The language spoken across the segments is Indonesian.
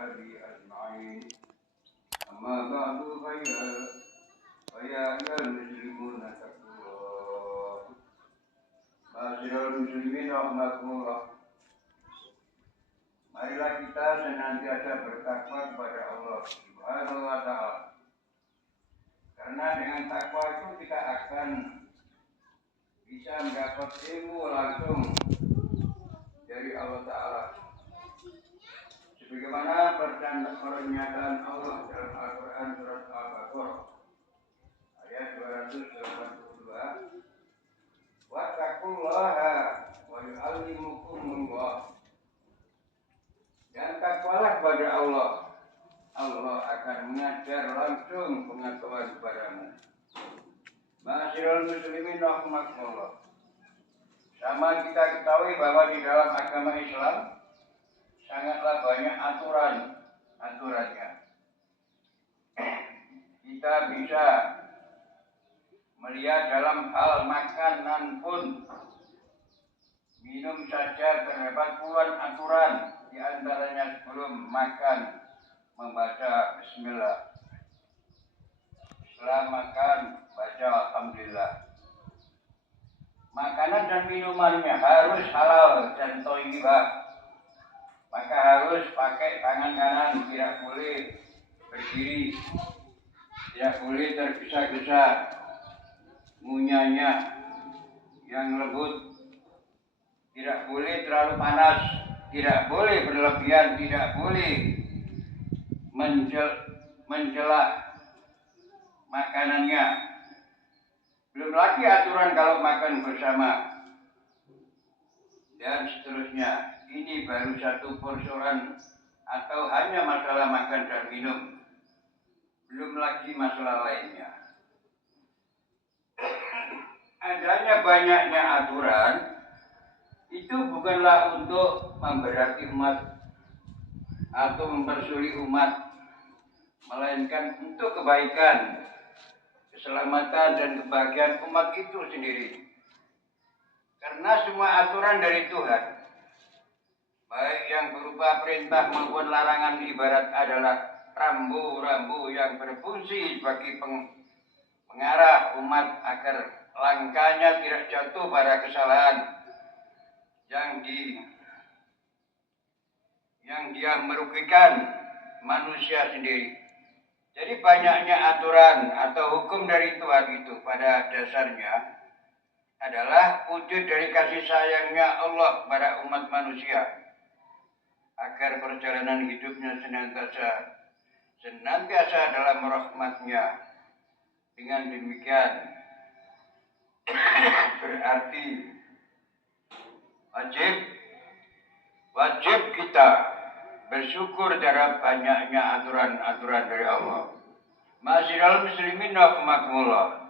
وصحبه أجمعين أما بعد فيا أيها المسلمون اتقوا الله معاشر muslimin rahimakumullah. Marilah kita senantiasa bertakwa kepada Allah Subhanahu wa Ta'ala. Karena dengan takwa itu kita akan bisa mendapat ilmu langsung dari Allah Ta'ala. Sebagaimana pernyataan Allah dalam Al-Quran surat Al-Baqarah ayat 282, wattaqullaha wa yu'allimukumullah. Dan takwalah kepada Allah, Allah akan mengajar langsung pengetahuan kepadamu. Ma'asyiral muslimin rahimakumullah. Sama kita ketahui bahwa di dalam agama Islam sangatlah banyak aturannya. Kita bisa melihat dalam hal makanan pun, minum saja terdapat puluhan aturan. Di antaranya sebelum makan membaca bismillah. Setelah makan baca alhamdulillah. Makanan dan minumannya harus halal dan thayyibah. Maka harus pakai tangan kanan, tidak boleh berdiri, tidak boleh tergesa-gesa, ngunyahnya yang lembut, tidak boleh terlalu panas, tidak boleh berlebihan, tidak boleh mencela makanannya. Belum lagi aturan kalau makan bersama dan seterusnya. Ini baru satu persoalan atau hanya masalah makan dan minum. Belum lagi masalah lainnya. Adanya banyaknya aturan itu bukanlah untuk memberati umat atau mempersulit umat, melainkan untuk kebaikan, keselamatan dan kebahagiaan umat itu sendiri. Karena semua aturan dari Tuhan, baik yang berupa perintah maupun larangan, ibarat adalah rambu-rambu yang berfungsi sebagai pengarah umat agar langkahnya tidak jatuh pada kesalahan yang dia merugikan manusia sendiri. Jadi banyaknya aturan atau hukum dari Tuhan itu pada dasarnya adalah wujud dari kasih sayangnya Allah pada umat manusia, agar perjalanan hidupnya senantiasa dalam rahmat-Nya. Dengan demikian berarti wajib kita bersyukur terhadap banyaknya aturan-aturan dari Allah. Ma'asyiral muslimin rahimakumullah.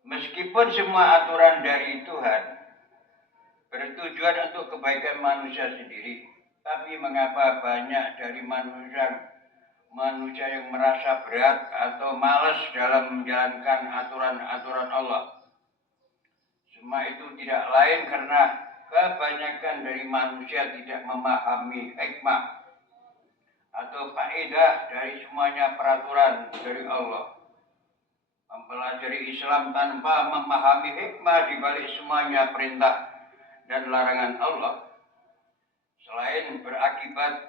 Meskipun semua aturan dari Tuhan bertujuan untuk kebaikan manusia sendiri, tapi mengapa banyak dari manusia yang merasa berat atau malas dalam menjalankan aturan-aturan Allah? Semua itu tidak lain karena kebanyakan dari manusia tidak memahami hikmah atau faedah dari semuanya peraturan dari Allah. Mempelajari Islam tanpa memahami hikmah di balik semuanya perintah dan larangan Allah, selain berakibat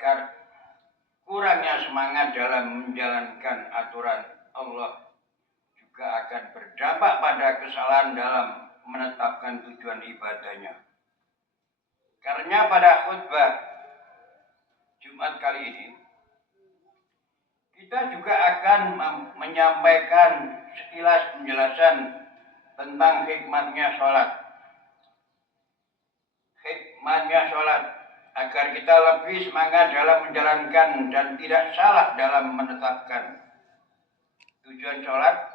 kurangnya semangat dalam menjalankan aturan Allah, juga akan berdampak pada kesalahan dalam menetapkan tujuan ibadahnya. Karena pada khutbah Jumat kali ini, kita juga akan menyampaikan sekilas penjelasan tentang hikmatnya sholat. Hikmatnya sholat agar kita lebih semangat dalam menjalankan dan tidak salah dalam menetapkan tujuan sholat,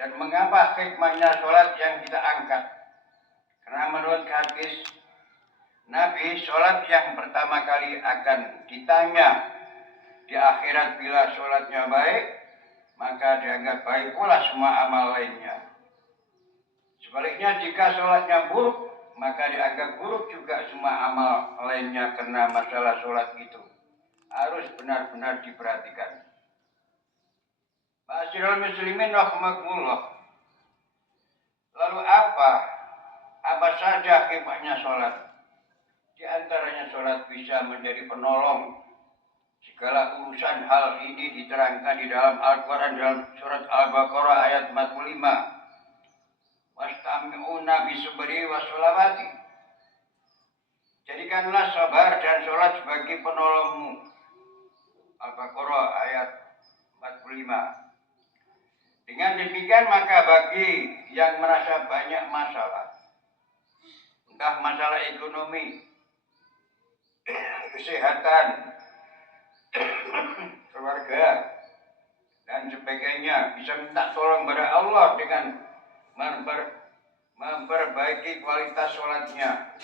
dan mengapa hikmatnya sholat yang kita angkat. Karena menurut hadis Nabi, sholat yang pertama kali akan ditanya di akhirat. Bila sholatnya baik, maka dianggap baik pula semua amal lainnya. Sebaliknya, jika sholatnya buruk, maka dianggap buruk juga semua amal lainnya, karena masalah sholat itu harus benar-benar diperhatikan. Ma'asyiral muslimin rahimakumullah. Lalu apa saja hikmahnya sholat? Di antaranya sholat bisa menjadi penolong. Segala urusan hal ini diterangkan di dalam Al-Quran dalam surat Al-Baqarah ayat 45. Wastami'una bisubri washolawati. Jadikanlah sabar dan sholat sebagai penolongmu. Al-Baqarah ayat 45. Dengan demikian maka bagi yang merasa banyak masalah, entah masalah ekonomi, kesehatan, keluarga, dan sebagainya, bisa minta tolong kepada Allah dengan memperbaiki kualitas sholatnya.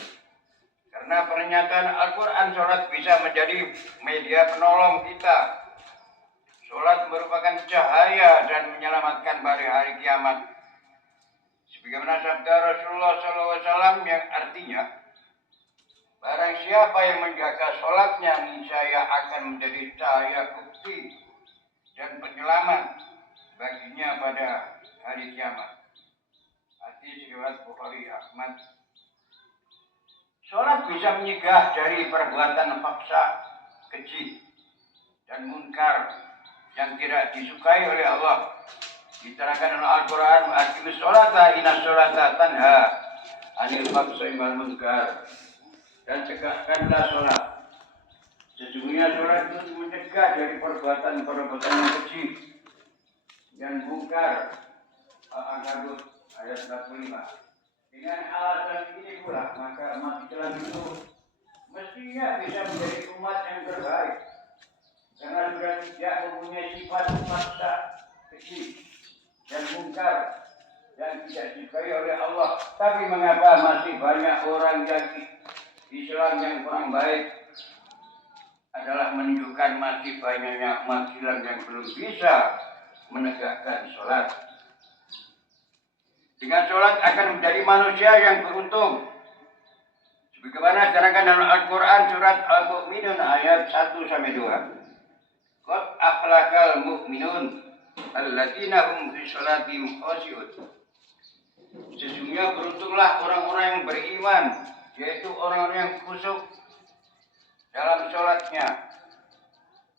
Karena pernyataan Al-Quran, sholat bisa menjadi media penolong kita. Sholat merupakan cahaya dan menyelamatkan pada hari kiamat. Sebagaimana sabda Rasulullah SAW yang artinya, barang siapa yang menjaga sholatnya, niscaya akan menjadi cahaya bukti dan penyelamat baginya pada hari kiamat. Hadis riwayat Bukhari Ahmad. Sholat bisa mencegah dari perbuatan faksa, keji, dan munkar yang tidak disukai oleh Allah. Diterangkan dalam Al-Quran, aqimus sholata inna sholata tanha anil fahsya'i wal munkar. Dan tegakkanlah sholat. Sesungguhnya sholat itu mencegah dari perbuatan-perbuatan yang keji dan munkar. Al-Ankabut ayat 45. Dengan alasan ini pula, maka umat Islam itu mestinya bisa menjadi umat yang terbaik. Karena sudah tidak mempunyai sifat maksa, keji, dan munkar yang tidak disukai oleh Allah. Tapi mengapa masih banyak orang yang Islam yang kurang baik? Adalah menunjukkan masih banyaknya umat Islam yang belum bisa menegakkan sholat. Dengan sholat akan menjadi manusia yang beruntung. Sebagaimana diterangkan dalam Al-Quran surat Al-Mu'minun ayat 1-2. Qad aflahal mu'minun alladzina hum fi sholatihim khashi'un. Sesungguhnya beruntunglah orang-orang yang beriman, yaitu orang-orang yang khusyuk dalam sholatnya.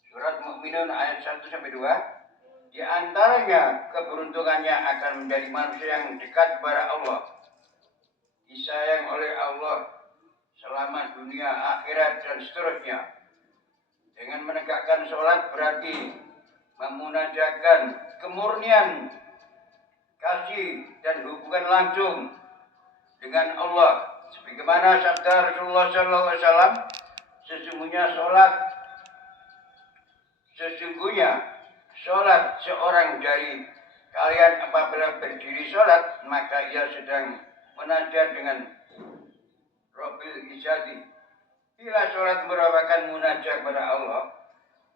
Surat Mu'minun ayat 1-2. Di antaranya keberuntungannya akan menjadi manusia yang dekat kepada Allah, disayang oleh Allah selama dunia, akhirat, dan seterusnya. Dengan menegakkan sholat berarti memunajatkan kemurnian kasih dan hubungan langsung dengan Allah. Sebagaimana sabda Rasulullah SAW, sesungguhnya sholat seorang dari kalian apabila berdiri sholat, maka ia sedang munajat dengan Rabbil Izzati. Bila sholat merupakan munajat kepada Allah,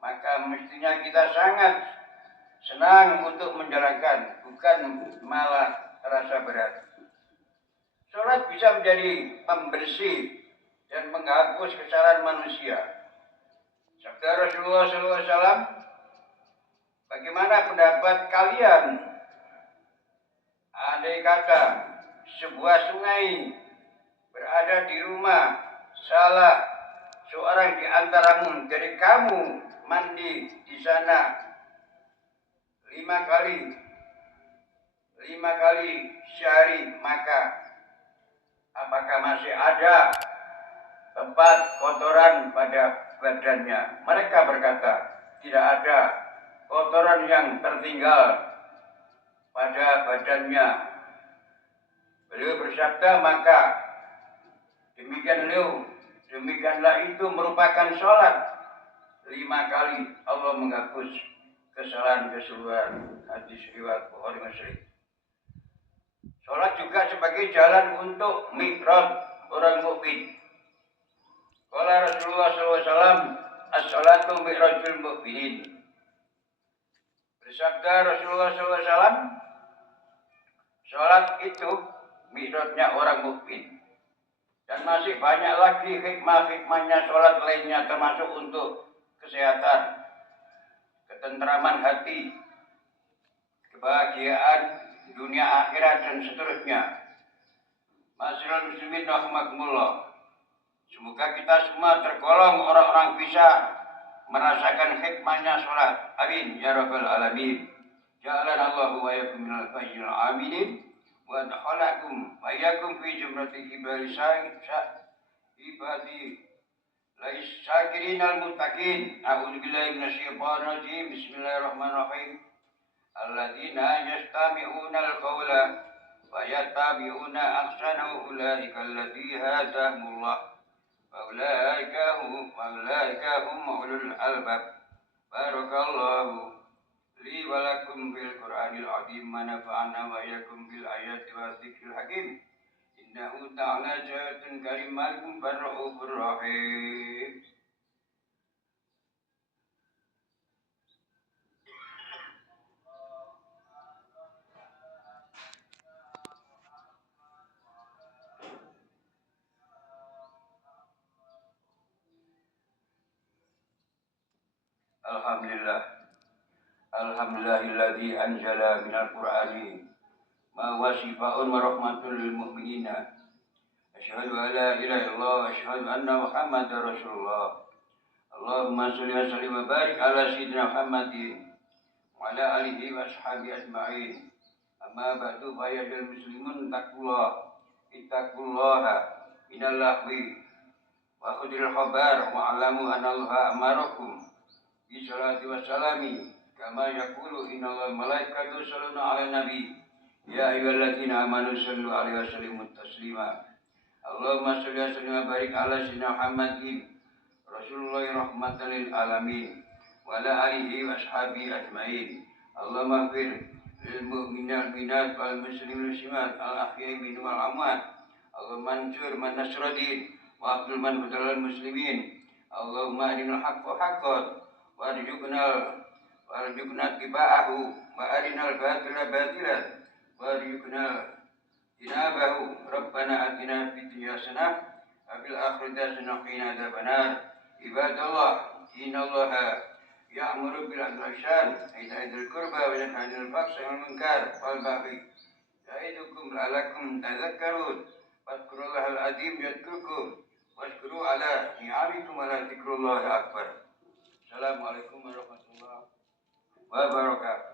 maka mestinya kita sangat senang untuk menjalankan, bukan malah terasa berat. Sholat bisa menjadi pembersih dan menghapus kesalahan manusia. Sabda Rasulullah SAW, bagaimana pendapat kalian andai kata sebuah sungai berada di rumah salah seorang di antaramu, jadi kamu mandi di sana 5 kali sehari, maka apakah masih ada tempat kotoran pada badannya? Mereka berkata, tidak ada kotoran yang tertinggal pada badannya. Beliau bersabda, maka demikianlah itu merupakan sholat 5 kali Allah menghapus kesalahan keseluruhan. Hadis riwayat Bukhari Muslim. Sholat juga sebagai jalan untuk mi'raj orang mukmin. Qala Rasulullah SAW, as-sholatu mi'rajul mu'minin. Bersabda Rasulullah SAW, sholat itu mi'rajnya orang mukmin. Dan masih banyak lagi hikmah-hikmahnya sholat lainnya, termasuk untuk kesehatan, ketentraman hati, kebahagiaan dunia akhirat dan seterusnya. Masyaallah muslimin rahimakumullah. Semoga kita semua tergolong orang-orang bisa merasakan hikmahnya sholat. Amin ya rabbal alamin. Ja'alana Allahu wa iyyakum minal faizil aminin wa adkhalakum wa iyyakum fi jumratil ibadi lais syakirin al muttaqin. A'udzu billahi minasyaitonir rajim. Bismillahirrahmanirrahim. Alladzina yastami'una al-qawla wa yattabi'una ahsanahu ulaika alladzi hadahumullah. Faulaika hum ulul albab. Barakallahu li wa lakum fil Qur'anil azim wa nafa'ana wa iyyakum bil ayati wa dzikril hakim. Innahu ta'ala jatun karim malikum barra'ufur rahim. Alhamdulillah. Alhamdulillahilladzi anzala minal Qur'ani ma huwa shifaa'un wa rahmatul lil mu'minina. Asyhadu an la ilaha illallah wa asyhadu anna Muhammadar Rasulullah. Allahumma shalli wa sallim wa barik ala sayyidina Muhammadin wa ala alihi wa ashabihi ajma'in. Amma ba'du fa ya muslimun ittaqullaha minal lahwi wa khudil khabar wa alamu anna Allah amarakum bi salati wa salami kama yaqulu innallaha malaikatahu yusholluna 'alan nabi ya ayyuhalladzina amanu shallu 'alaihi wa sallimu taslima. Allahumma shalli wa sallim wa barik ala sayyidina Muhammadin Rasulullah rahmatan lil alamin wa ala alihi wa ashabihi ajmain. Allahumma fir lil mu'minina wal mu'minat wal muslimin wal muslimat al ahya'i minhum wal amwat. Allahumma ansur man nasradin wa aqbil man qadalal muslimin. Allahumma arinal haqqa haqqan warzuqna tiba'ahu wa arinal batila batilan warzuqna tinabahu. Rabbana atina fid dunya hasanah wa fil akhirati hasanah wa qina adzabannar. Ibadallah, innallaha ya'muru bil 'adli wal ihsan wa ita'i dzil qurba wa yanha 'anil fahsya'i wal munkar wal baghi ya'idukum la'allakum tadhakkarun. Fadhkurullahal 'azim yadhkurkum washkuru ala ni'amikum wa la dzikrullahi akbar. Assalamualaikum warahmatullahi wabarakatuh.